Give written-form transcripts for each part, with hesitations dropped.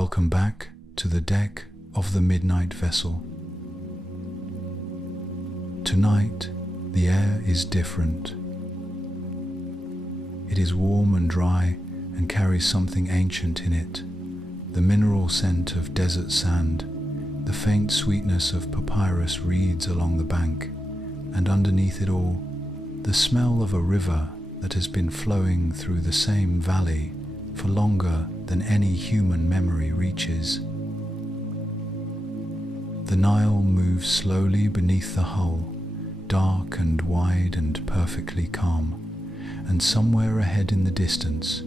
Welcome back to the deck of the Midnight Vessel. Tonight, the air is different. It is warm and dry and carries something ancient in it. The mineral scent of desert sand, the faint sweetness of papyrus reeds along the bank, and underneath it all, the smell of a river that has been flowing through the same valley for longer than any human memory reaches. The Nile moves slowly beneath the hull, dark and wide and perfectly calm, and somewhere ahead in the distance,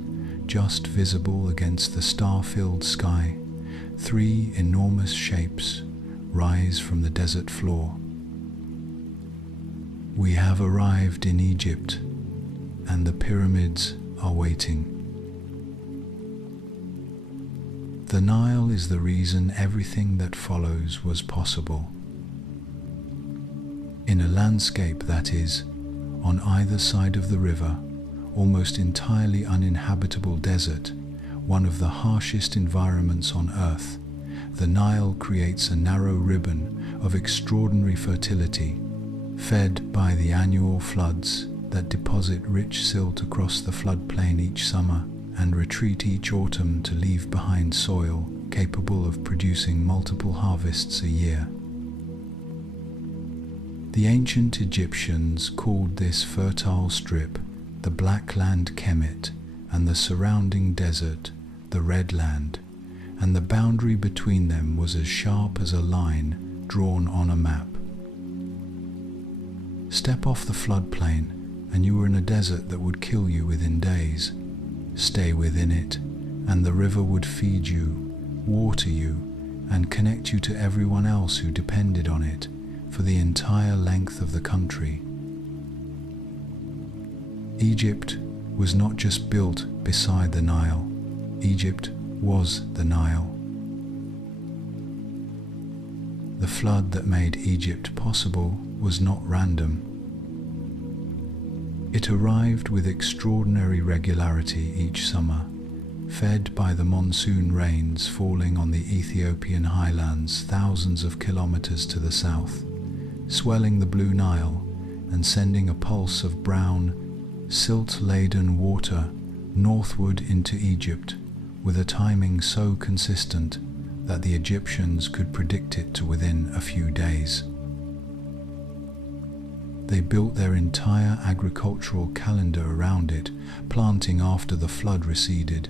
just visible against the star-filled sky, three enormous shapes rise from the desert floor. We have arrived in Egypt, and the pyramids are waiting. The Nile is the reason everything that follows was possible. In a landscape that is, on either side of the river, almost entirely uninhabitable desert, one of the harshest environments on Earth, the Nile creates a narrow ribbon of extraordinary fertility, fed by the annual floods that deposit rich silt across the floodplain each summer and retreat each autumn to leave behind soil capable of producing multiple harvests a year. The ancient Egyptians called this fertile strip the Black Land Kemet, and the surrounding desert the Red Land, and the boundary between them was as sharp as a line drawn on a map. Step off the floodplain and you were in a desert that would kill you within days. Stay within it, and the river would feed you, water you, and connect you to everyone else who depended on it for the entire length of the country. Egypt was not just built beside the Nile. Egypt was the Nile. The flood that made Egypt possible was not random. It arrived with extraordinary regularity each summer, fed by the monsoon rains falling on the Ethiopian highlands thousands of kilometers to the south, swelling the Blue Nile and sending a pulse of brown, silt-laden water northward into Egypt with a timing so consistent that the Egyptians could predict it to within a few days. They built their entire agricultural calendar around it, planting after the flood receded,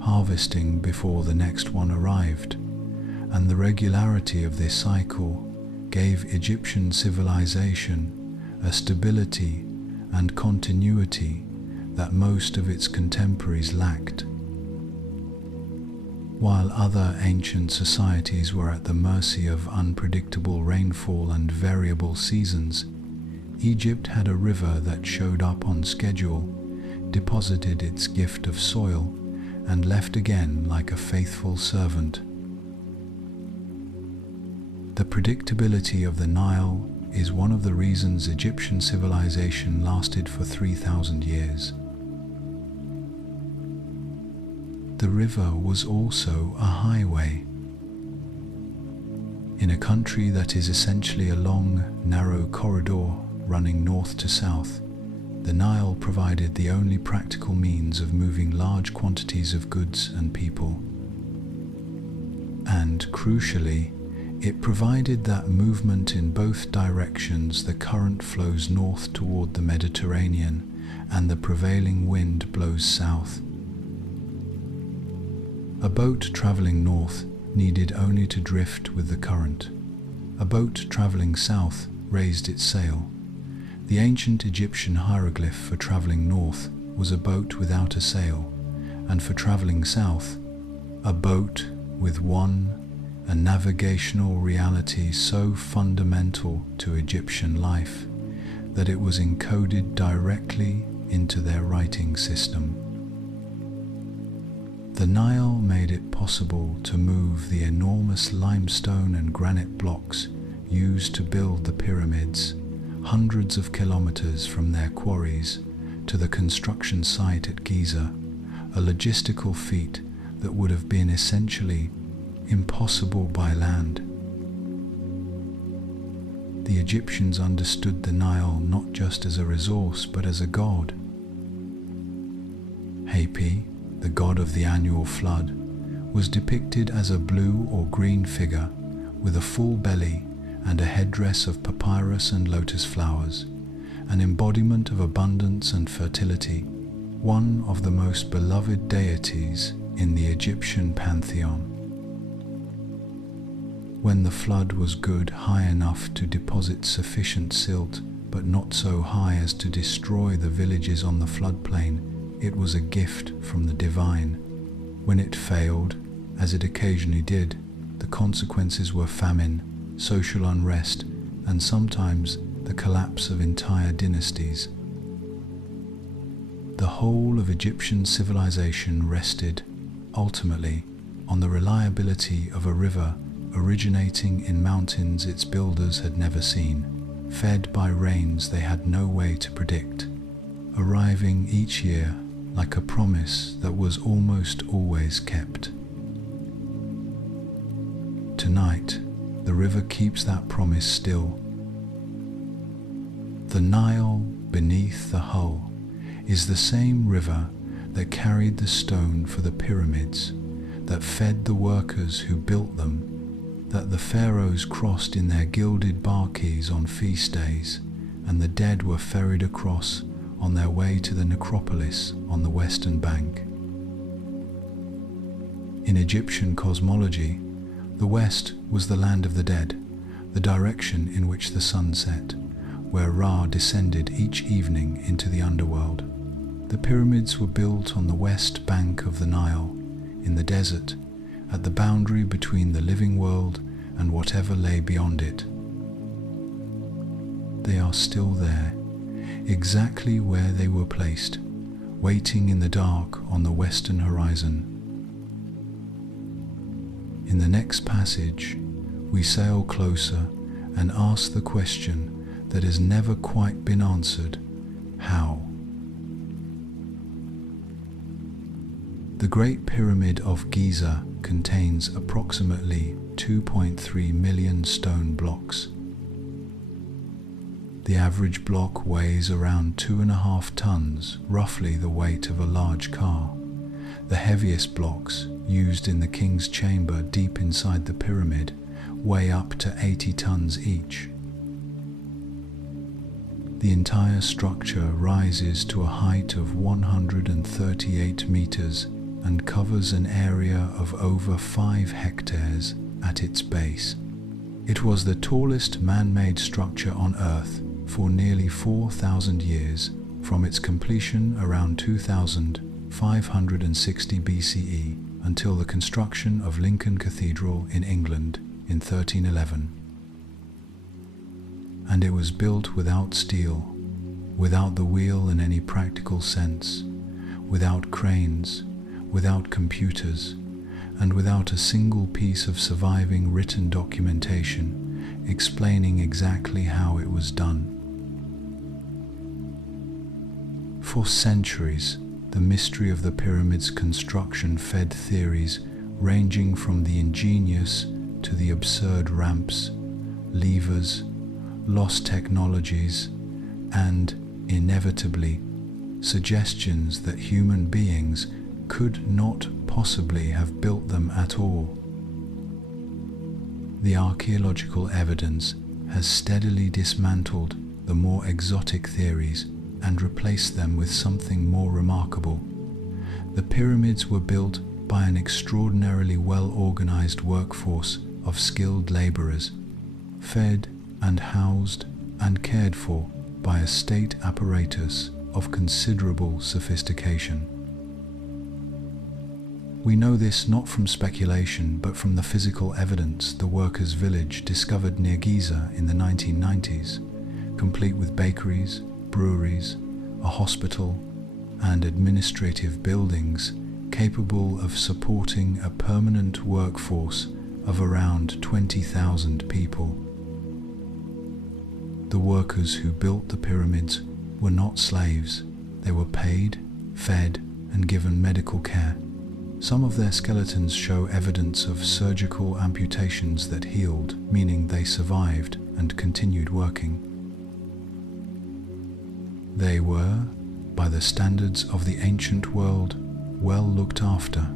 harvesting before the next one arrived, and the regularity of this cycle gave Egyptian civilization a stability and continuity that most of its contemporaries lacked. While other ancient societies were at the mercy of unpredictable rainfall and variable seasons, Egypt had a river that showed up on schedule, deposited its gift of soil, and left again like a faithful servant. The predictability of the Nile is one of the reasons Egyptian civilization lasted for 3,000 years. The river was also a highway. In a country that is essentially a long, narrow corridor running north to south, the Nile provided the only practical means of moving large quantities of goods and people. And crucially, it provided that movement in both directions. The current flows north toward the Mediterranean, and the prevailing wind blows south. A boat traveling north needed only to drift with the current. A boat traveling south raised its sail. The ancient Egyptian hieroglyph for traveling north was a boat without a sail, and for traveling south, a boat with one, a navigational reality so fundamental to Egyptian life that it was encoded directly into their writing system. The Nile made it possible to move the enormous limestone and granite blocks used to build the pyramids hundreds of kilometers from their quarries to the construction site at Giza, a logistical feat that would have been essentially impossible by land. The Egyptians understood the Nile not just as a resource but as a god. Hapi, the god of the annual flood, was depicted as a blue or green figure with a full belly and a headdress of papyrus and lotus flowers, an embodiment of abundance and fertility, one of the most beloved deities in the Egyptian pantheon. When the flood was good, high enough to deposit sufficient silt, but not so high as to destroy the villages on the floodplain, it was a gift from the divine. When it failed, as it occasionally did, the consequences were famine, social unrest, and sometimes the collapse of entire dynasties. The whole of Egyptian civilization rested, ultimately, on the reliability of a river originating in mountains its builders had never seen, fed by rains they had no way to predict, arriving each year like a promise that was almost always kept. Tonight, the river keeps that promise still. The Nile beneath the hull is the same river that carried the stone for the pyramids, that fed the workers who built them, that the pharaohs crossed in their gilded barquees on feast days, and the dead were ferried across on their way to the necropolis on the western bank. In Egyptian cosmology, the west was the land of the dead, the direction in which the sun set, where Ra descended each evening into the underworld. The pyramids were built on the west bank of the Nile, in the desert, at the boundary between the living world and whatever lay beyond it. They are still there, exactly where they were placed, waiting in the dark on the western horizon. In the next passage, we sail closer and ask the question that has never quite been answered: how? The Great Pyramid of Giza contains approximately 2.3 million stone blocks. The average block weighs around 2.5 tons, roughly the weight of a large car. The heaviest blocks, used in the king's chamber deep inside the pyramid, weigh up to 80 tons each. The entire structure rises to a height of 138 meters and covers an area of over 5 hectares at its base. It was the tallest man-made structure on Earth for nearly 4,000 years, from its completion around 2560 BCE until the construction of Lincoln Cathedral in England in 1311. And it was built without steel, without the wheel in any practical sense, without cranes, without computers, and without a single piece of surviving written documentation explaining exactly how it was done. For centuries, the mystery of the pyramid's construction fed theories ranging from the ingenious to the absurd ramps, levers, lost technologies, and, inevitably, suggestions that human beings could not possibly have built them at all. The archaeological evidence has steadily dismantled the more exotic theories and replaced them with something more remarkable. The pyramids were built by an extraordinarily well-organized workforce of skilled laborers, fed and housed and cared for by a state apparatus of considerable sophistication. We know this not from speculation but from the physical evidence the workers' village discovered near Giza in the 1990s, complete with bakeries, breweries, a hospital, and administrative buildings capable of supporting a permanent workforce of around 20,000 people. The workers who built the pyramids were not slaves. They were paid, fed, and given medical care. Some of their skeletons show evidence of surgical amputations that healed, meaning they survived and continued working. They were, by the standards of the ancient world, well looked after.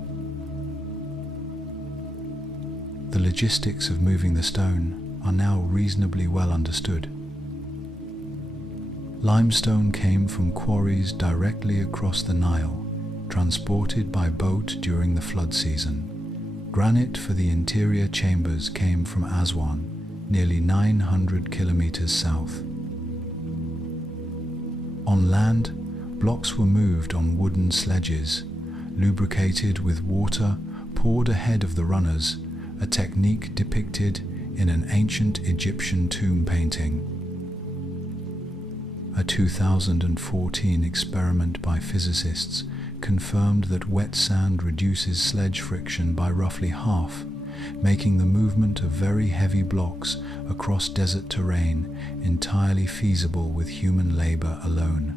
The logistics of moving the stone are now reasonably well understood. Limestone came from quarries directly across the Nile, transported by boat during the flood season. Granite for the interior chambers came from Aswan, nearly 900 kilometers south. On land, blocks were moved on wooden sledges, lubricated with water poured ahead of the runners, a technique depicted in an ancient Egyptian tomb painting. A 2014 experiment by physicists confirmed that wet sand reduces sledge friction by roughly half, making the movement of very heavy blocks across desert terrain entirely feasible with human labor alone.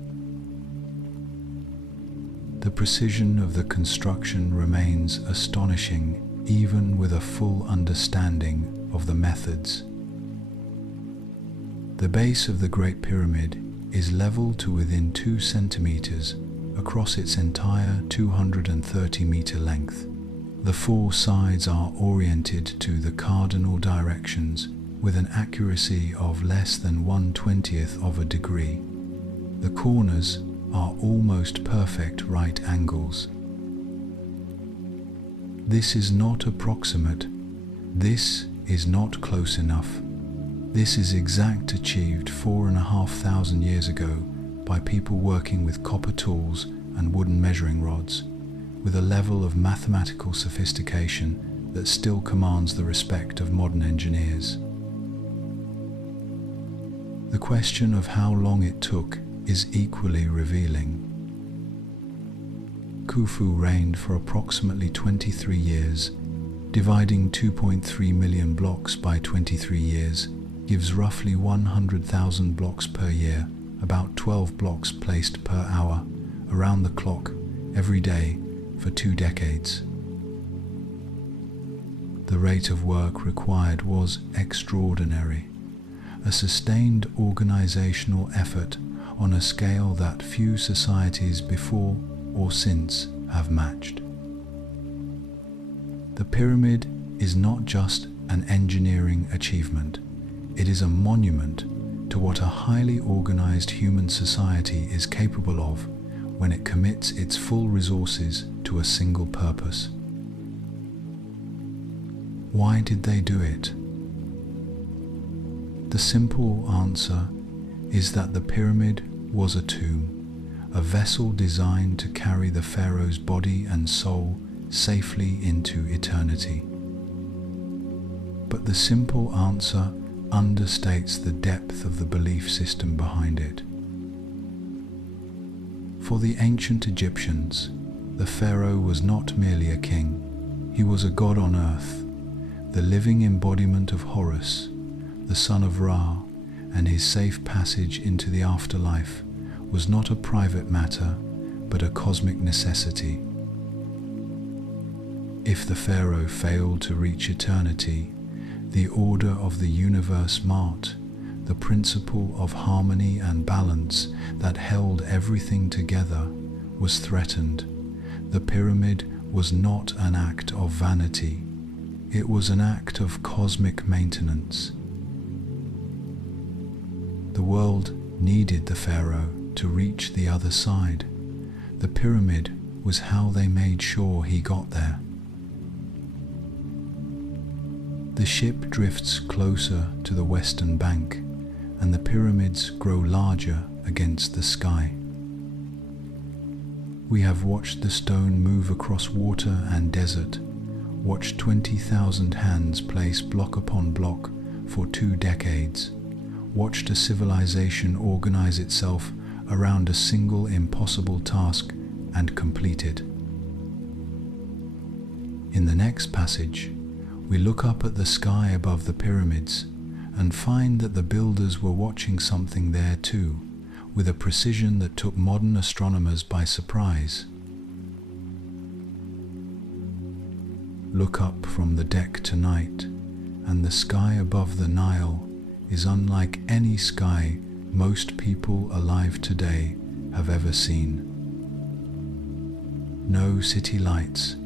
The precision of the construction remains astonishing even with a full understanding of the methods. The base of the Great Pyramid is level to within 2 centimeters across its entire 230-meter length. The 4 sides are oriented to the cardinal directions with an accuracy of less than 1/20th of a degree. The corners are almost perfect right angles. This is not approximate. This is not close enough. This is exact, achieved 4,500 years ago by people working with copper tools and wooden measuring rods, with a level of mathematical sophistication that still commands the respect of modern engineers. The question of how long it took is equally revealing. Khufu reigned for approximately 23 years. Dividing 2.3 million blocks by 23 years gives roughly 100,000 blocks per year, about 12 blocks placed per hour, around the clock, every day, for 2 decades. The rate of work required was extraordinary, a sustained organizational effort on a scale that few societies before or since have matched. The pyramid is not just an engineering achievement, it is a monument to what a highly organized human society is capable of when it commits its full resources to a single purpose. Why did they do it? The simple answer is that the pyramid was a tomb, a vessel designed to carry the pharaoh's body and soul safely into eternity. But the simple answer understates the depth of the belief system behind it. For the ancient Egyptians, the pharaoh was not merely a king, he was a god on earth, the living embodiment of Horus, the son of Ra, and his safe passage into the afterlife was not a private matter, but a cosmic necessity. If the pharaoh failed to reach eternity, the order of the universe marked, the principle of harmony and balance that held everything together, was threatened. The pyramid was not an act of vanity, it was an act of cosmic maintenance. The world needed the pharaoh to reach the other side. The pyramid was how they made sure he got there. The ship drifts closer to the western bank, and the pyramids grow larger against the sky. We have watched the stone move across water and desert, watched 20,000 hands place block upon block for 2 decades, watched a civilization organize itself around a single impossible task and complete it. In the next passage, we look up at the sky above the pyramids and find that the builders were watching something there too, with a precision that took modern astronomers by surprise. Look up from the deck tonight, and the sky above the Nile is unlike any sky most people alive today have ever seen. No city lights,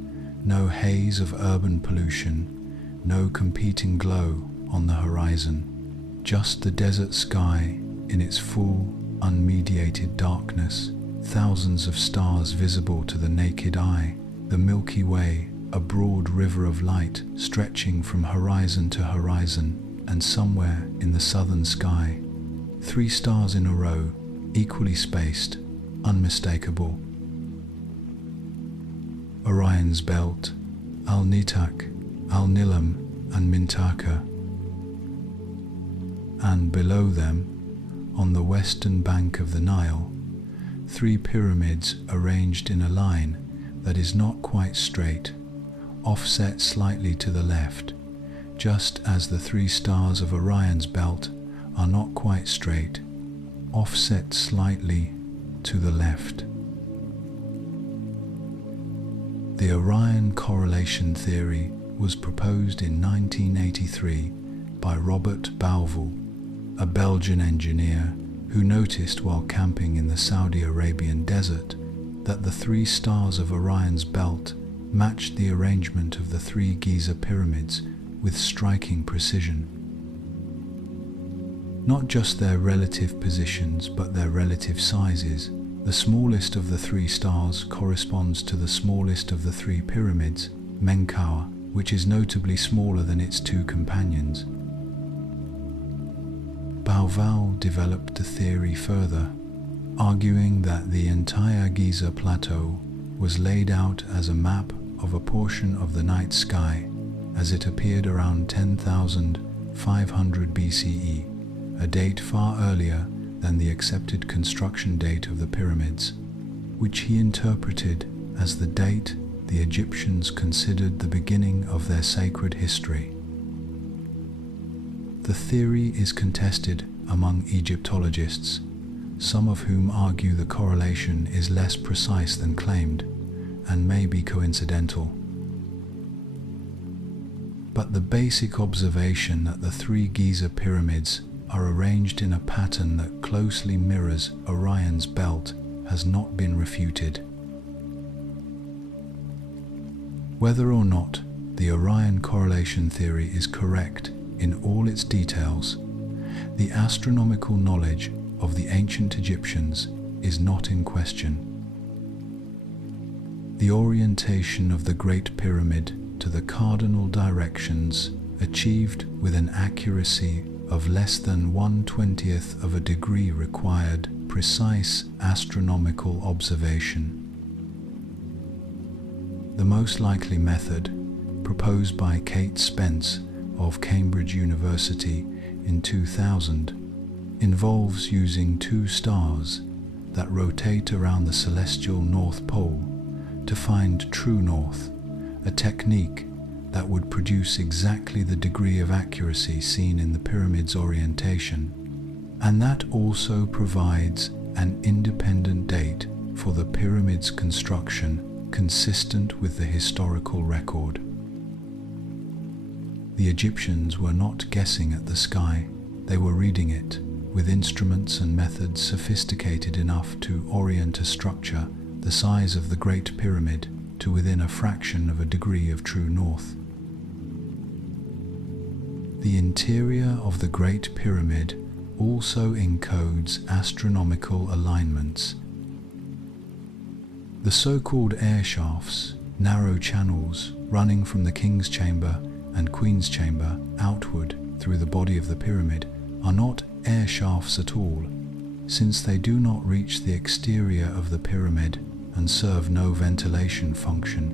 no haze of urban pollution, no competing glow on the horizon, just the desert sky in its full, unmediated darkness, thousands of stars visible to the naked eye, the Milky Way, a broad river of light stretching from horizon to horizon, and somewhere in the southern sky, 3 stars in a row, equally spaced, unmistakable. Orion's belt, Al-Nitak, Al-Nilam, and Mintaka. And below them, on the western bank of the Nile, 3 pyramids arranged in a line that is not quite straight, offset slightly to the left, just as the 3 stars of Orion's belt are not quite straight, offset slightly to the left. The Orion correlation theory was proposed in 1983 by Robert Bouvel, a Belgian engineer who noticed while camping in the Saudi Arabian desert that the 3 stars of Orion's belt matched the arrangement of the 3 Giza pyramids with striking precision. Not just their relative positions, but their relative sizes. The smallest of the 3 stars corresponds to the smallest of the 3 pyramids, Menkaure, which is notably smaller than its 2 companions. Bouvel developed the theory further, arguing that the entire Giza plateau was laid out as a map of a portion of the night sky as it appeared around 10,500 BCE, a date far earlier than the accepted construction date of the pyramids, which he interpreted as the date the Egyptians considered the beginning of their sacred history. The theory is contested among Egyptologists, some of whom argue the correlation is less precise than claimed and may be coincidental. But the basic observation that the 3 Giza pyramids are arranged in a pattern that closely mirrors Orion's belt has not been refuted. Whether or not the Orion correlation theory is correct in all its details, the astronomical knowledge of the ancient Egyptians is not in question. The orientation of the Great Pyramid to the cardinal directions achieved with an accuracy of less than 1/20th of a degree required precise astronomical observation. The most likely method, proposed by Kate Spence of Cambridge University in 2000, involves using 2 stars that rotate around the celestial North Pole to find true north, a technique that would produce exactly the degree of accuracy seen in the pyramid's orientation, and that also provides an independent date for the pyramid's construction consistent with the historical record. The Egyptians were not guessing at the sky, they were reading it, with instruments and methods sophisticated enough to orient a structure the size of the Great Pyramid to within a fraction of a degree of true north. The interior of the Great Pyramid also encodes astronomical alignments. The so-called air shafts, narrow channels running from the King's Chamber and Queen's Chamber outward through the body of the pyramid, are not air shafts at all, since they do not reach the exterior of the pyramid and serve no ventilation function.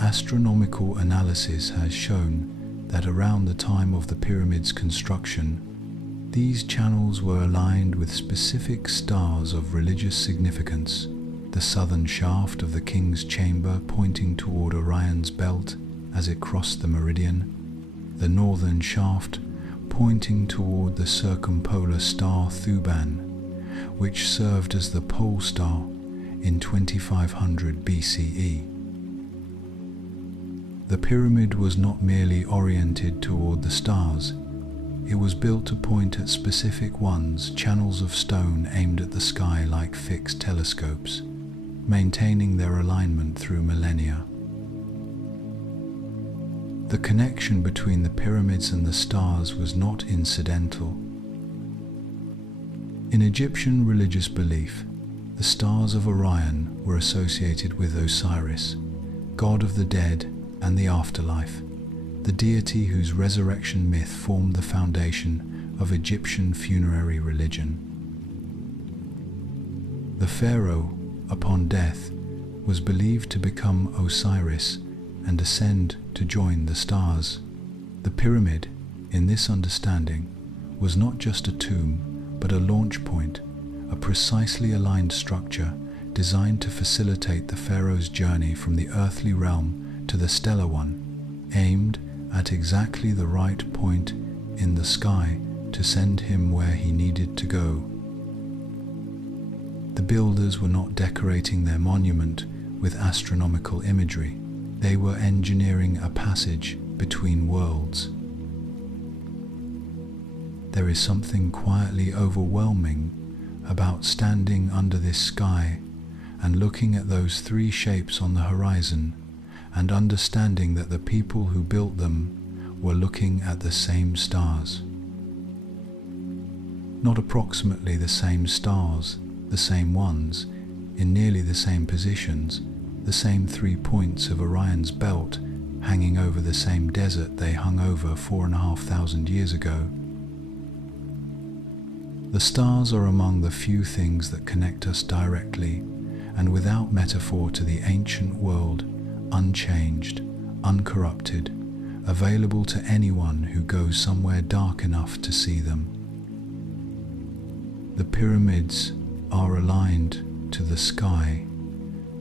Astronomical analysis has shown that around the time of the pyramid's construction, these channels were aligned with specific stars of religious significance, the southern shaft of the King's Chamber pointing toward Orion's belt as it crossed the meridian, the northern shaft pointing toward the circumpolar star Thuban, which served as the pole star in 2500 BCE. The pyramid was not merely oriented toward the stars. It was built to point at specific ones, channels of stone aimed at the sky like fixed telescopes, maintaining their alignment through millennia. The connection between the pyramids and the stars was not incidental. In Egyptian religious belief, the stars of Orion were associated with Osiris, god of the dead and the afterlife, the deity whose resurrection myth formed the foundation of Egyptian funerary religion. The pharaoh, upon death, was believed to become Osiris and ascend to join the stars. The pyramid, in this understanding, was not just a tomb, but a launch point, a precisely aligned structure designed to facilitate the pharaoh's journey from the earthly realm to the stellar one, aimed at exactly the right point in the sky to send him where he needed to go. The builders were not decorating their monument with astronomical imagery. They were engineering a passage between worlds. There is something quietly overwhelming about standing under this sky and looking at those three shapes on the horizon and understanding that the people who built them were looking at the same stars. Not approximately the same stars, the same ones, in nearly the same positions, the same 3 points of Orion's belt hanging over the same desert they hung over 4,500 years ago. The stars are among the few things that connect us directly and without metaphor to the ancient world, unchanged, uncorrupted, available to anyone who goes somewhere dark enough to see them. The pyramids are aligned to the sky.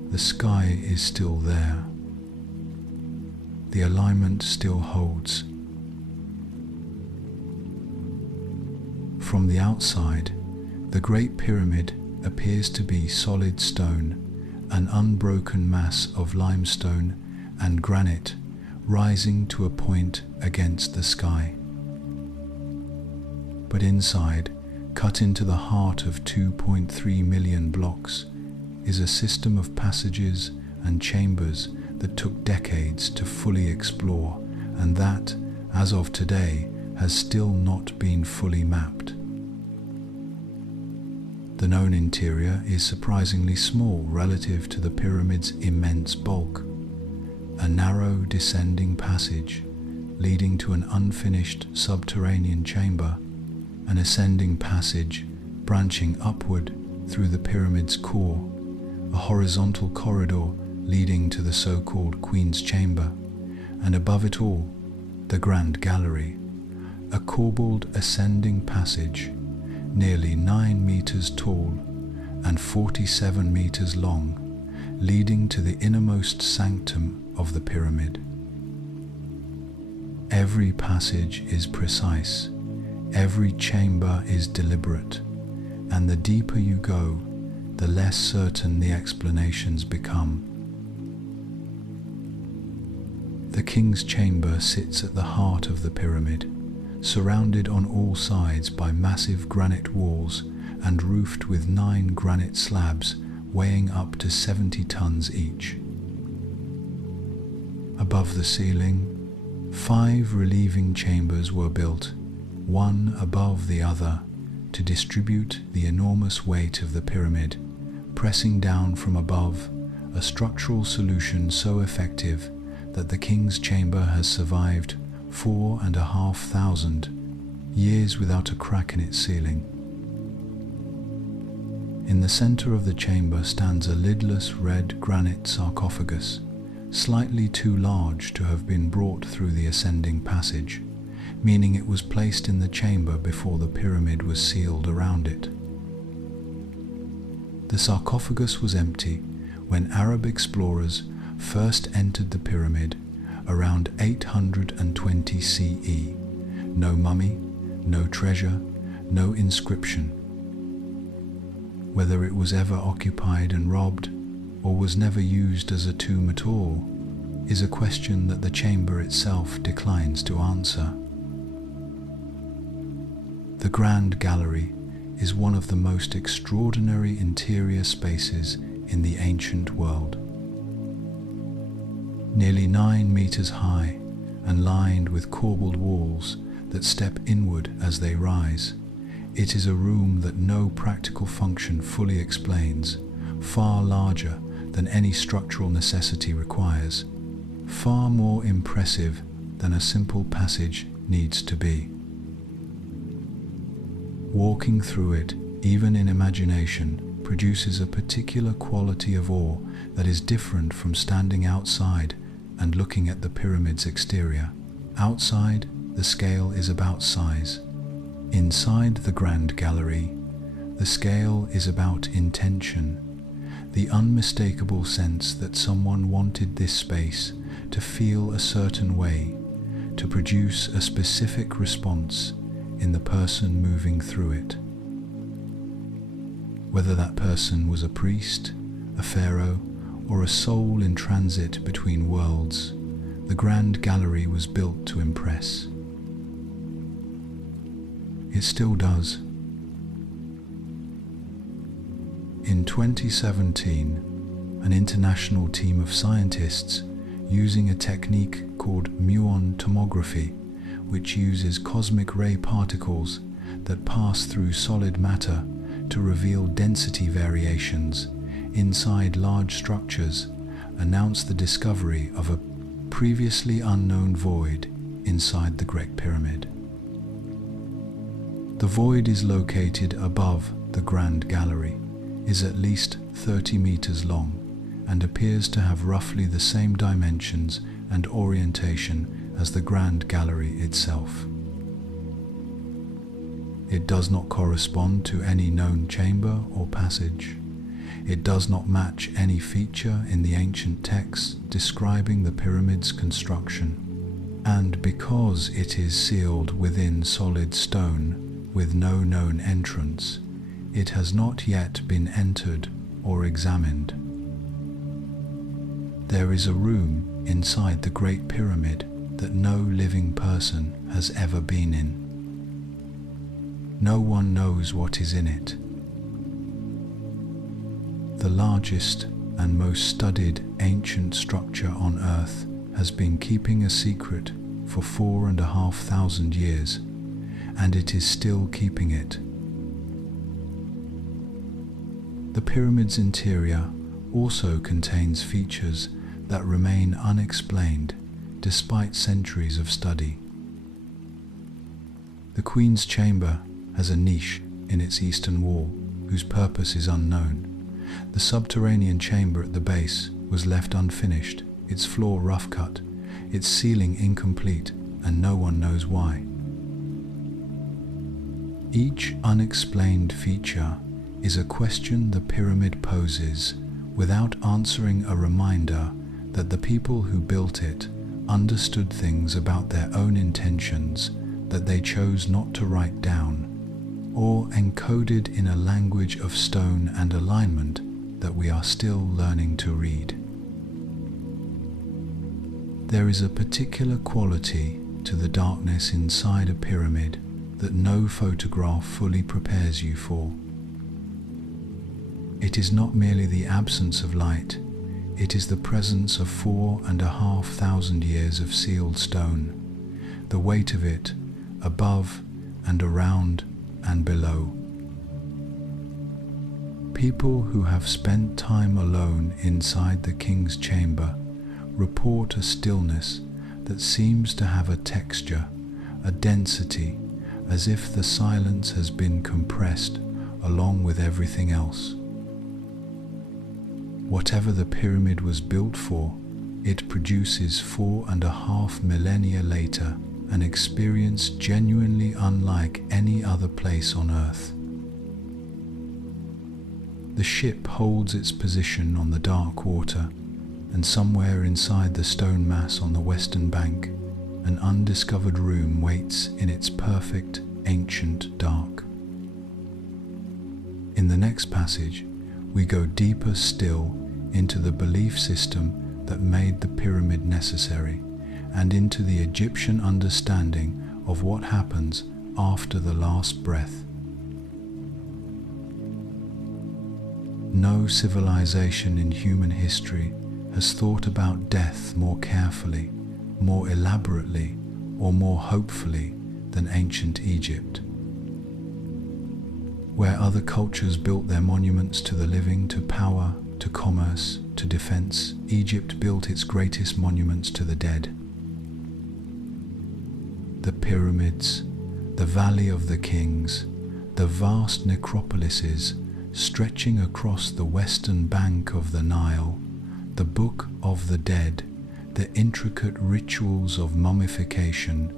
The sky is still there. The alignment still holds. From the outside, the Great Pyramid appears to be solid stone, an unbroken mass of limestone and granite rising to a point against the sky. But inside, cut into the heart of 2.3 million blocks, is a system of passages and chambers that took decades to fully explore and that, as of today, has still not been fully mapped. The known interior is surprisingly small relative to the pyramid's immense bulk. A narrow descending passage leading to an unfinished subterranean chamber, an ascending passage branching upward through the pyramid's core, a horizontal corridor leading to the so-called Queen's Chamber, and above it all, the Grand Gallery, a corbelled ascending passage nearly 9 meters tall and 47 meters long, leading to the innermost sanctum of the pyramid. Every passage is precise, every chamber is deliberate, and the deeper you go, the less certain the explanations become. The King's Chamber sits at the heart of the pyramid, surrounded on all sides by massive granite walls and roofed with 9 granite slabs weighing up to 70 tons each. Above the ceiling, 5 relieving chambers were built, one above the other, to distribute the enormous weight of the pyramid, pressing down from above, a structural solution so effective that the King's Chamber has survived 4,500 years without a crack in its ceiling. In the center of the chamber stands a lidless red granite sarcophagus, slightly too large to have been brought through the ascending passage, meaning it was placed in the chamber before the pyramid was sealed around it. The sarcophagus was empty when Arab explorers first entered the pyramid around 820 CE. No mummy, no treasure, no inscription. Whether it was ever occupied and robbed, or was never used as a tomb at all, is a question that the chamber itself declines to answer. The Grand Gallery is one of the most extraordinary interior spaces in the ancient world. Nearly 9 meters high and lined with corbelled walls that step inward as they rise, it is a room that no practical function fully explains, far larger than any structural necessity requires, far more impressive than a simple passage needs to be. Walking through it, even in imagination, produces a particular quality of awe that is different from standing outside and looking at the pyramid's exterior. Outside, the scale is about size. Inside the Grand Gallery, the scale is about intention, the unmistakable sense that someone wanted this space to feel a certain way, to produce a specific response in the person moving through it. Whether that person was a priest, a pharaoh, or a soul in transit between worlds, the Grand Gallery was built to impress. It still does. In 2017, an international team of scientists, using a technique called muon tomography, which uses cosmic ray particles that pass through solid matter to reveal density variations inside large structures, announced the discovery of a previously unknown void inside the Great Pyramid. The void is located above the Grand Gallery, is at least 30 meters long, and appears to have roughly the same dimensions and orientation as the Grand Gallery itself. It does not correspond to any known chamber or passage. It does not match any feature in the ancient texts describing the pyramid's construction. And because it is sealed within solid stone with no known entrance, it has not yet been entered or examined. There is a room inside the Great Pyramid that no living person has ever been in. No one knows what is in it. The largest and most studied ancient structure on Earth has been keeping a secret for 4,500 years, and it is still keeping it. The pyramid's interior also contains features that remain unexplained despite centuries of study. The Queen's Chamber has a niche in its eastern wall whose purpose is unknown. The subterranean chamber at the base was left unfinished, its floor rough cut, its ceiling incomplete, and no one knows why. Each unexplained feature is a question the pyramid poses without answering, a reminder that the people who built it understood things about their own intentions that they chose not to write down, or encoded in a language of stone and alignment that we are still learning to read. There is a particular quality to the darkness inside a pyramid that no photograph fully prepares you for. It is not merely the absence of light, it is the presence of 4,500 years of sealed stone, the weight of it above and around and below. People who have spent time alone inside the king's chamber report a stillness that seems to have a texture, a density, as if the silence has been compressed along with everything else. Whatever the pyramid was built for, it produces 4.5 millennia later an experience genuinely unlike any other place on Earth. The ship holds its position on the dark water, and somewhere inside the stone mass on the western bank, an undiscovered room waits in its perfect ancient dark. In the next passage, we go deeper still into the belief system that made the pyramid necessary, and into the Egyptian understanding of what happens after the last breath. No civilization in human history has thought about death more carefully, more elaborately, or more hopefully than ancient Egypt. Where other cultures built their monuments to the living, to power, to commerce, to defense, Egypt built its greatest monuments to the dead. The pyramids, the Valley of the Kings, the vast necropolises stretching across the western bank of the Nile, the Book of the Dead, the intricate rituals of mummification,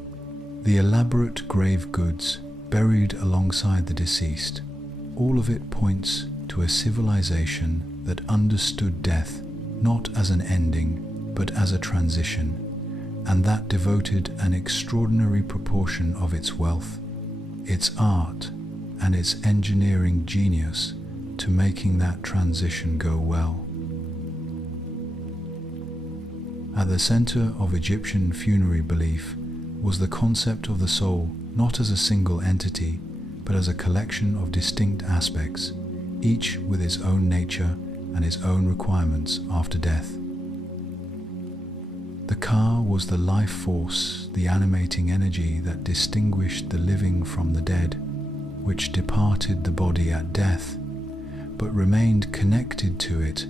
the elaborate grave goods buried alongside the deceased, all of it points to a civilization that understood death not as an ending but as a transition, and that devoted an extraordinary proportion of its wealth, its art, and its engineering genius to making that transition go well. At the center of Egyptian funerary belief was the concept of the soul not as a single entity, but as a collection of distinct aspects, each with its own nature and its own requirements after death. The Ka was the life force, the animating energy that distinguished the living from the dead, which departed the body at death, but remained connected to it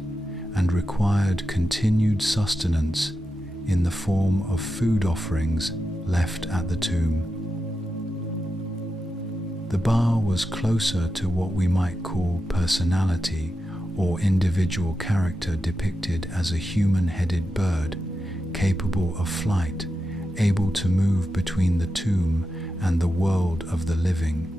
and required continued sustenance in the form of food offerings left at the tomb. The Ba was closer to what we might call personality or individual character, depicted as a human-headed bird, capable of flight, able to move between the tomb and the world of the living.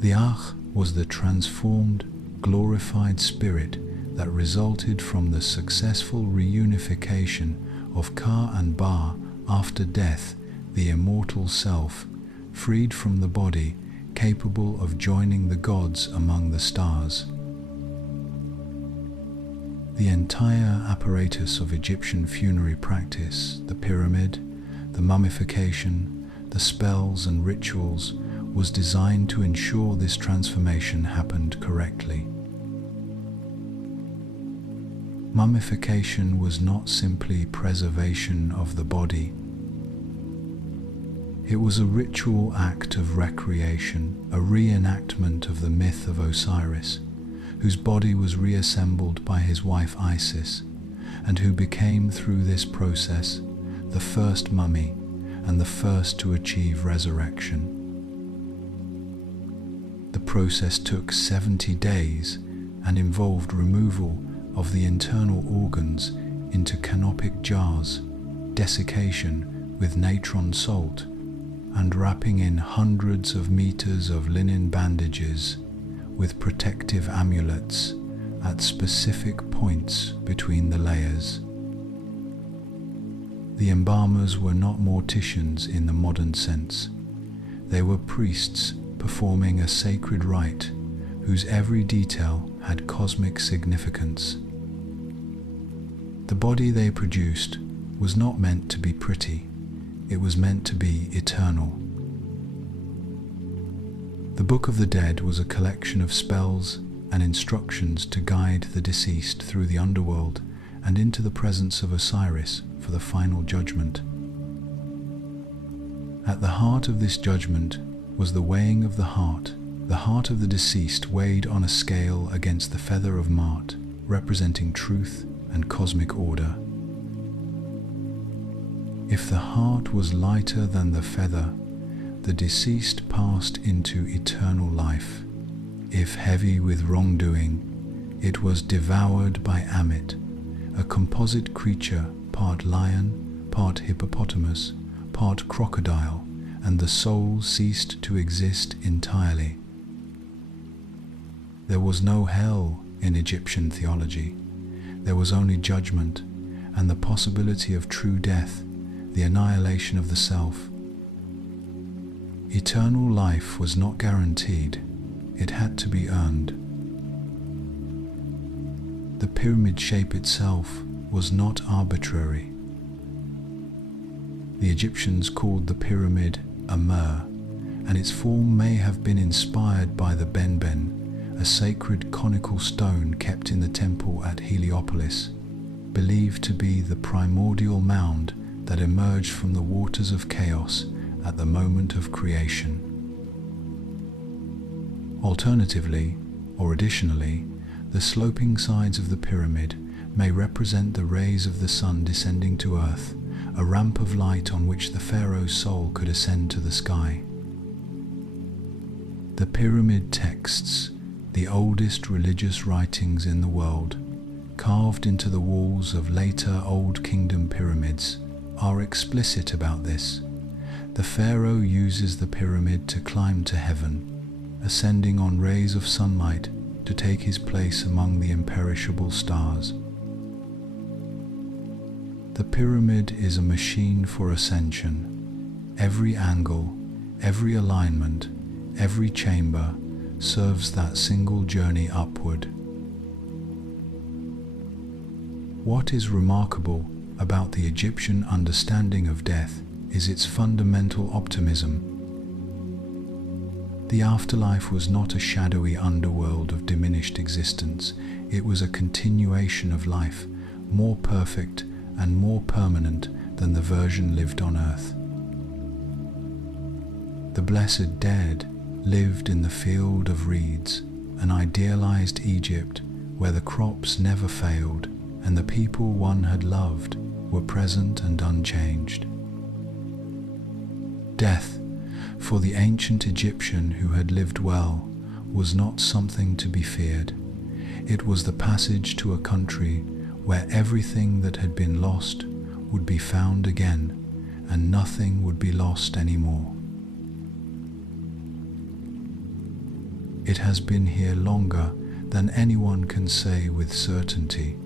The Akh was the transformed, glorified spirit that resulted from the successful reunification of Ka and Ba after death, the immortal self, freed from the body, capable of joining the gods among the stars. The entire apparatus of Egyptian funerary practice, the pyramid, the mummification, the spells and rituals, was designed to ensure this transformation happened correctly. Mummification was not simply preservation of the body. It was a ritual act of recreation, a reenactment of the myth of Osiris, whose body was reassembled by his wife Isis, and who became through this process the first mummy and the first to achieve resurrection. The process took 70 days and involved removal of the internal organs into canopic jars, desiccation with natron salt, and wrapping in hundreds of meters of linen bandages with protective amulets at specific points between the layers. The embalmers were not morticians in the modern sense. They were priests performing a sacred rite whose every detail had cosmic significance. The body they produced was not meant to be pretty, it was meant to be eternal. The Book of the Dead was a collection of spells and instructions to guide the deceased through the underworld and into the presence of Osiris for the final judgment. At the heart of this judgment was the weighing of the heart of the deceased weighed on a scale against the feather of Ma'at, representing truth and cosmic order. If the heart was lighter than the feather, the deceased passed into eternal life. If heavy with wrongdoing, it was devoured by Amit, a composite creature, part lion, part hippopotamus, part crocodile, and the soul ceased to exist entirely. There was no hell in Egyptian theology. There was only judgment and the possibility of true death, the annihilation of the self. Eternal life was not guaranteed, it had to be earned. The pyramid shape itself was not arbitrary. The Egyptians called the pyramid a mer, and its form may have been inspired by the benben, a sacred conical stone kept in the temple at Heliopolis, believed to be the primordial mound that emerged from the waters of chaos at the moment of creation. Alternatively, or additionally, the sloping sides of the pyramid may represent the rays of the sun descending to earth, a ramp of light on which the pharaoh's soul could ascend to the sky. The pyramid texts, the oldest religious writings in the world, carved into the walls of later Old Kingdom pyramids, are explicit about this. The pharaoh uses the pyramid to climb to heaven, ascending on rays of sunlight to take his place among the imperishable stars. The pyramid is a machine for ascension. Every angle, every alignment, every chamber serves that single journey upward. What is remarkable about the Egyptian understanding of death is its fundamental optimism. The afterlife was not a shadowy underworld of diminished existence. It was a continuation of life, more perfect and more permanent than the version lived on earth. The blessed dead lived in the field of reeds, an idealized Egypt where the crops never failed and the people one had loved were present and unchanged. Death, for the ancient Egyptian who had lived well, was not something to be feared. It was the passage to a country where everything that had been lost would be found again, and nothing would be lost anymore. It has been here longer than anyone can say with certainty.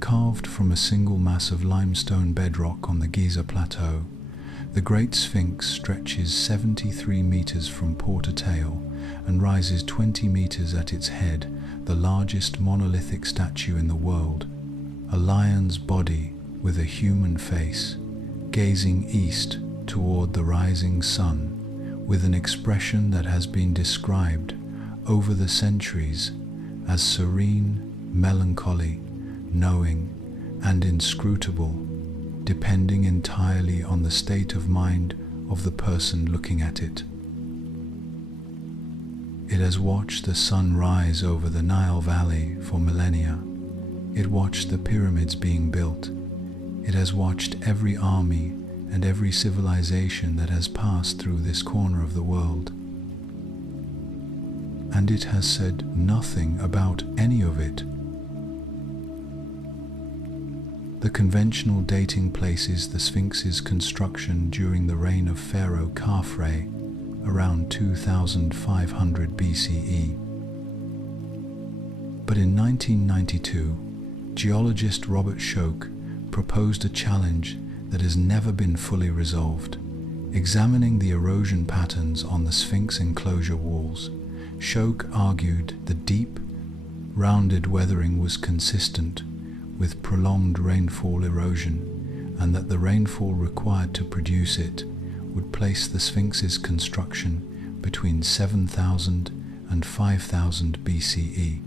Carved from a single mass of limestone bedrock on the Giza Plateau, the Great Sphinx stretches 73 meters from paw to tail and rises 20 meters at its head, the largest monolithic statue in the world, a lion's body with a human face, gazing east toward the rising sun, with an expression that has been described over the centuries as serene, melancholy, knowing, and inscrutable, depending entirely on the state of mind of the person looking at it. It has watched the sun rise over the Nile Valley for millennia. It watched the pyramids being built. It has watched every army and every civilization that has passed through this corner of the world. And it has said nothing about any of it. The conventional dating places the Sphinx's construction during the reign of Pharaoh Khafre, around 2500 BCE. But in 1992, geologist Robert Schoch proposed a challenge that has never been fully resolved. Examining the erosion patterns on the Sphinx enclosure walls, Schoch argued the deep, rounded weathering was consistent with prolonged rainfall erosion, and that the rainfall required to produce it would place the Sphinx's construction between 7000 and 5000 BCE.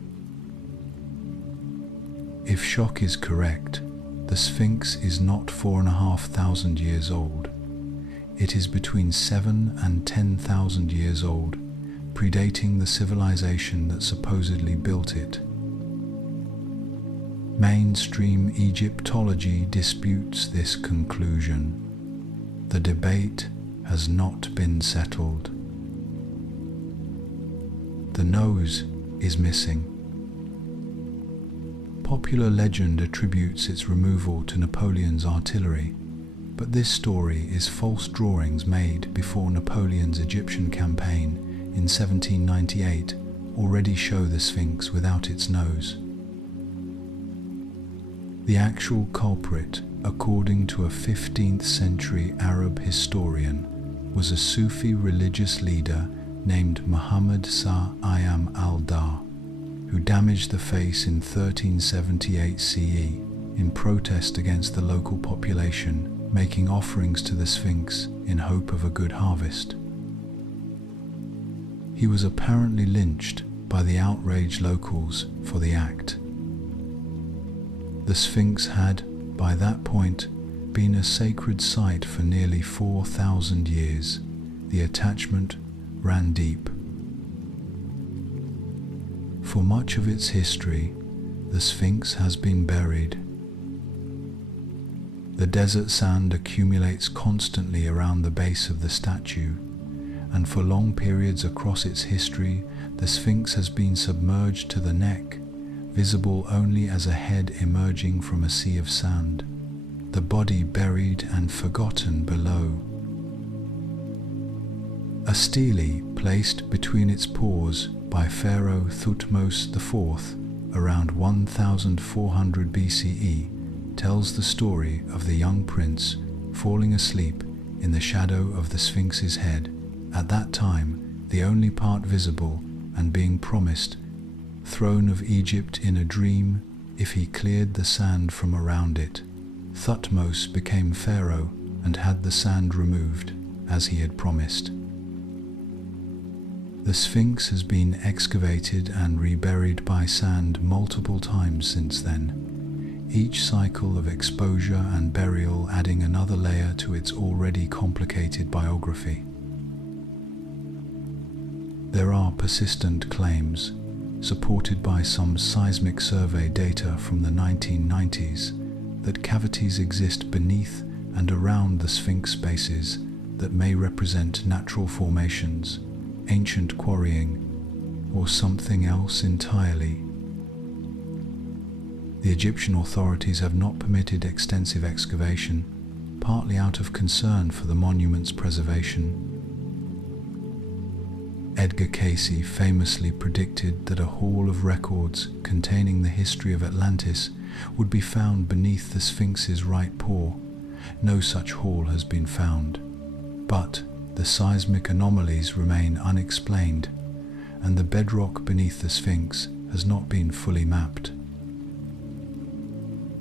If Schoch is correct, the Sphinx is not 4,500 years old. It is between 7,000 and 10,000 years old, predating the civilization that supposedly built it. Mainstream Egyptology disputes this conclusion. The debate has not been settled. The nose is missing. Popular legend attributes its removal to Napoleon's artillery, but this story is false drawings made before Napoleon's Egyptian campaign in 1798 already show the Sphinx without its nose. The actual culprit, according to a 15th century Arab historian, was a Sufi religious leader named Muhammad Sa Ayam al-Dar. who damaged the face in 1378 CE in protest against the local population making offerings to the Sphinx in hope of a good harvest. He was apparently lynched by the outraged locals for the act. The Sphinx had, by that point, been a sacred site for nearly 4,000 years. The attachment ran deep. For much of its history, the Sphinx has been buried. The desert sand accumulates constantly around the base of the statue, and for long periods across its history, the Sphinx has been submerged to the neck, visible only as a head emerging from a sea of sand, the body buried and forgotten below. A stele placed between its paws by Pharaoh Thutmose IV around 1400 BCE tells the story of the young prince falling asleep in the shadow of the Sphinx's head, at that time the only part visible, and being promised throne of Egypt in a dream if he cleared the sand from around it. Thutmose became pharaoh and had the sand removed, as he had promised. The Sphinx has been excavated and reburied by sand multiple times since then, each cycle of exposure and burial adding another layer to its already complicated biography. There are persistent claims, supported by some seismic survey data from the 1990s, that cavities exist beneath and around the Sphinx spaces that may represent natural formations, ancient quarrying, or something else entirely. The Egyptian authorities have not permitted extensive excavation, partly out of concern for the monument's preservation. Edgar Cayce famously predicted that a hall of records containing the history of Atlantis would be found beneath the Sphinx's right paw. No such hall has been found, but the seismic anomalies remain unexplained, and the bedrock beneath the Sphinx has not been fully mapped.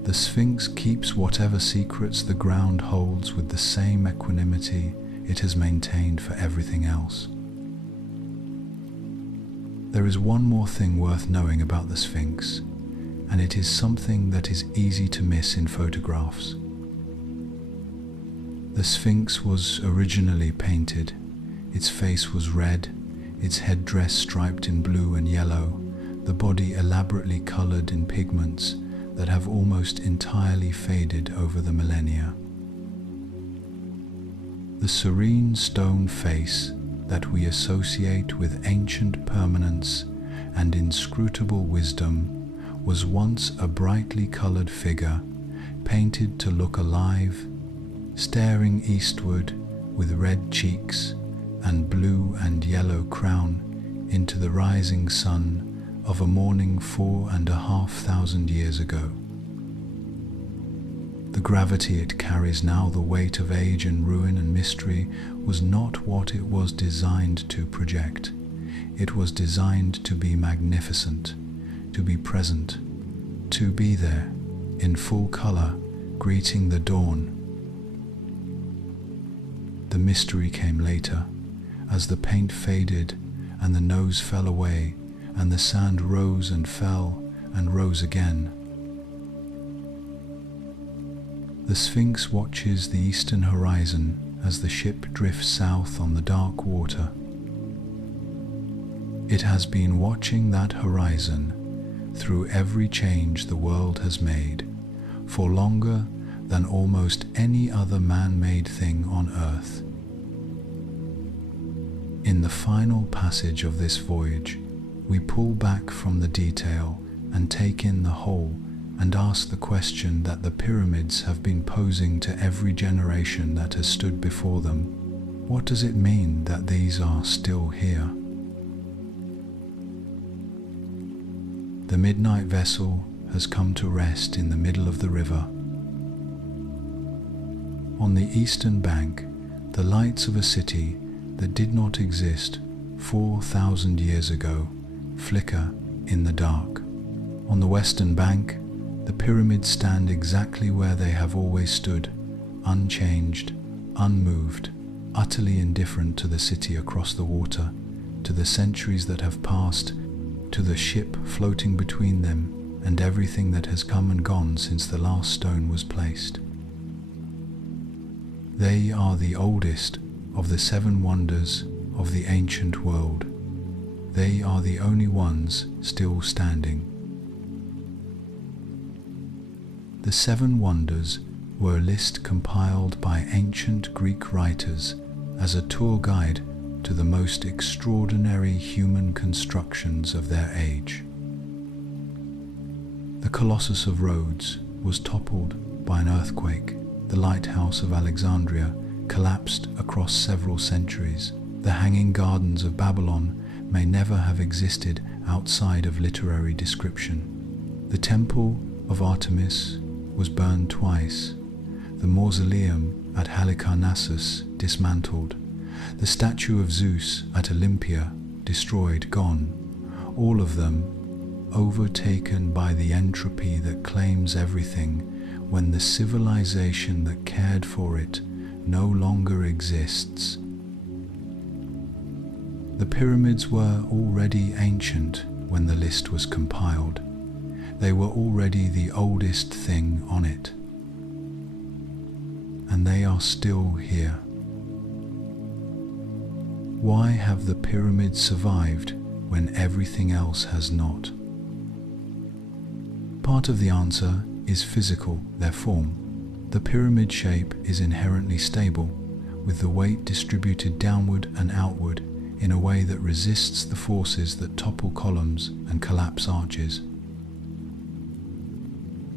The Sphinx keeps whatever secrets the ground holds with the same equanimity it has maintained for everything else. There is one more thing worth knowing about the Sphinx, and it is something that is easy to miss in photographs. The Sphinx was originally painted. Its face was red, its headdress striped in blue and yellow, the body elaborately colored in pigments that have almost entirely faded over the millennia. The serene stone face that we associate with ancient permanence and inscrutable wisdom was once a brightly colored figure, painted to look alive, staring eastward with red cheeks and blue and yellow crown into the rising sun of a morning 4,500 years ago. The gravity it carries now, the weight of age and ruin and mystery, was not what it was designed to project. It was designed to be magnificent, to be present, to be there, in full color, greeting the dawn. The mystery came later, as the paint faded and the nose fell away, and the sand rose and fell and rose again. The Sphinx watches the eastern horizon as the ship drifts south on the dark water. It has been watching that horizon through every change the world has made, for longer than almost any other man-made thing on Earth. In the final passage of this voyage, we pull back from the detail and take in the whole, and ask the question that the pyramids have been posing to every generation that has stood before them. What does it mean that these are still here? The midnight vessel has come to rest in the middle of the river. On the eastern bank, the lights of a city that did not exist 4,000 years ago flicker in the dark. On the western bank, the pyramids stand exactly where they have always stood, unchanged, unmoved, utterly indifferent to the city across the water, to the centuries that have passed, to the ship floating between them, and everything that has come and gone since the last stone was placed. They are the oldest of the 7 wonders of the ancient world. They are the only ones still standing. The 7 wonders were a list compiled by ancient Greek writers as a tour guide to the most extraordinary human constructions of their age. The Colossus of Rhodes was toppled by an earthquake. The lighthouse of Alexandria collapsed across several centuries. The Hanging Gardens of Babylon may never have existed outside of literary description. The Temple of Artemis was burned twice. The mausoleum at Halicarnassus dismantled. The statue of Zeus at Olympia destroyed, gone. All of them overtaken by the entropy that claims everything when the civilization that cared for it no longer exists. The pyramids were already ancient when the list was compiled. They were already the oldest thing on it. And they are still here. Why have the pyramids survived when everything else has not? Part of the answer is physical, their form. The pyramid shape is inherently stable, with the weight distributed downward and outward in a way that resists the forces that topple columns and collapse arches.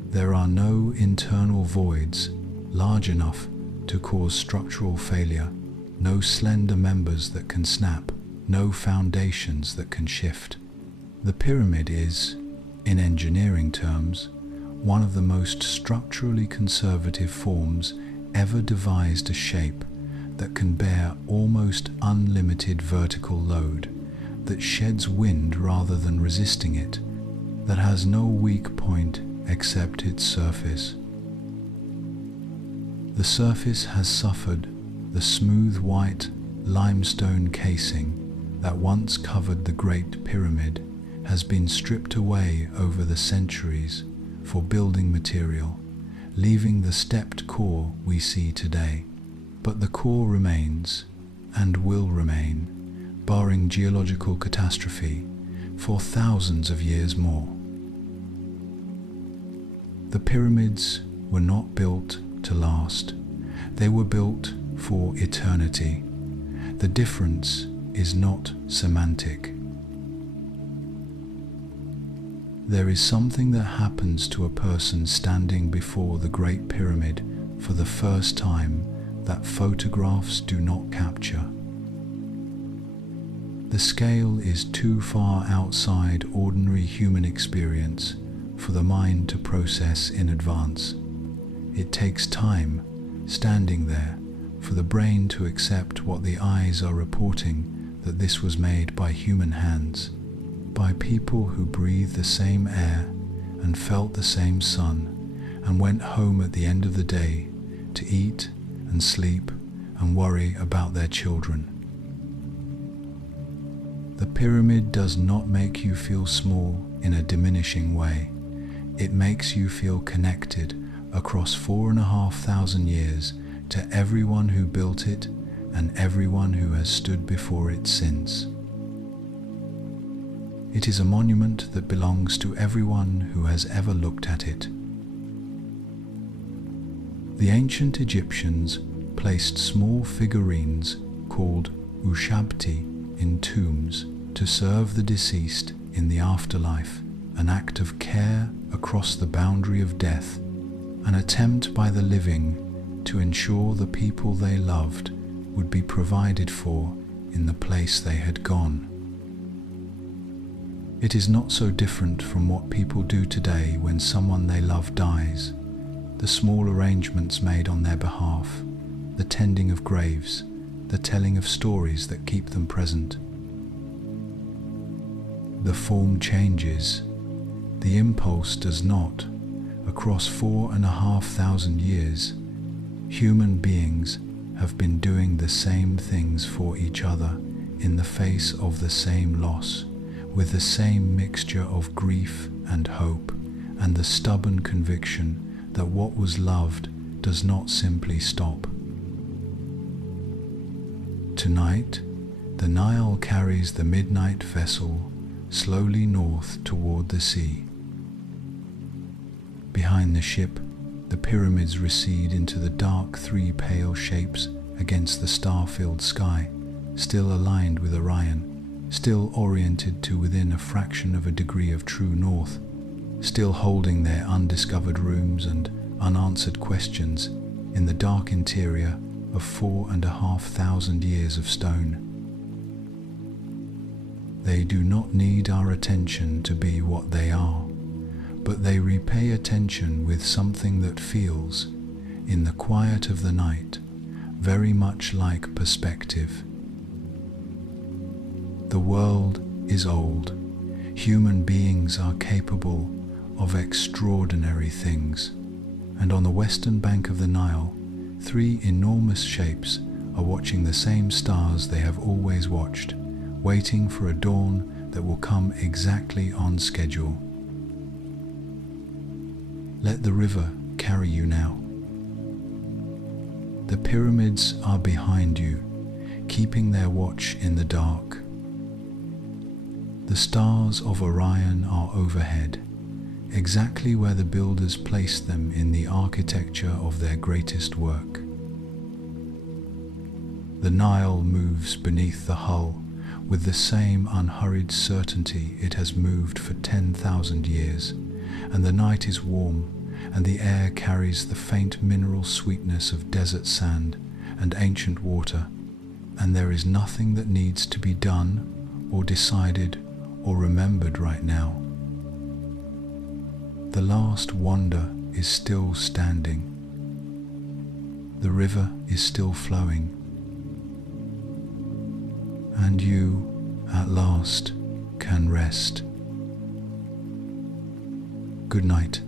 There are no internal voids large enough to cause structural failure, no slender members that can snap, no foundations that can shift. The pyramid is, in engineering terms, one of the most structurally conservative forms ever devised, a shape that can bear almost unlimited vertical load, that sheds wind rather than resisting it, that has no weak point except its surface. The surface has suffered. The smooth white limestone casing that once covered the Great Pyramid has been stripped away over the centuries for building material, leaving the stepped core we see today. But the core remains, and will remain, barring geological catastrophe, for thousands of years more. The pyramids were not built to last. They were built for eternity. The difference is not semantic. There is something that happens to a person standing before the Great Pyramid for the first time that photographs do not capture. The scale is too far outside ordinary human experience for the mind to process in advance. It takes time, standing there, for the brain to accept what the eyes are reporting, that this was made by human hands, by people who breathed the same air and felt the same sun and went home at the end of the day to eat and sleep and worry about their children. The pyramid does not make you feel small in a diminishing way. It makes you feel connected across 4,500 years to everyone who built it and everyone who has stood before it since. It is a monument that belongs to everyone who has ever looked at it. The ancient Egyptians placed small figurines called ushabti in tombs to serve the deceased in the afterlife, an act of care across the boundary of death, an attempt by the living to ensure the people they loved would be provided for in the place they had gone. It is not so different from what people do today when someone they love dies. The small arrangements made on their behalf, the tending of graves, the telling of stories that keep them present. the form changes. The impulse does not. Across 4,500 years, human beings have been doing the same things for each other in the face of the same loss, with the same mixture of grief and hope, and the stubborn conviction that what was loved does not simply stop. Tonight, the Nile carries the midnight vessel slowly north toward the sea. Behind the ship, the pyramids recede into the dark three pale shapes against the star-filled sky, still aligned with Orion, still oriented to within a fraction of a degree of true north, still holding their undiscovered rooms and unanswered questions in the dark interior of 4,500 years of stone. They do not need our attention to be what they are, but they repay attention with something that feels, in the quiet of the night, very much like perspective. The world is old. Human beings are capable of extraordinary things, and on the western bank of the Nile, three enormous shapes are watching the same stars they have always watched, waiting for a dawn that will come exactly on schedule. Let the river carry you now. The pyramids are behind you, keeping their watch in the dark. The stars of Orion are overhead, exactly where the builders placed them in the architecture of their greatest work. The Nile moves beneath the hull with the same unhurried certainty it has moved for 10,000 years, and the night is warm, and the air carries the faint mineral sweetness of desert sand and ancient water, and there is nothing that needs to be done or decided or remembered right now. The last wonder is still standing. The river is still flowing, and you, at last, can rest. Good night.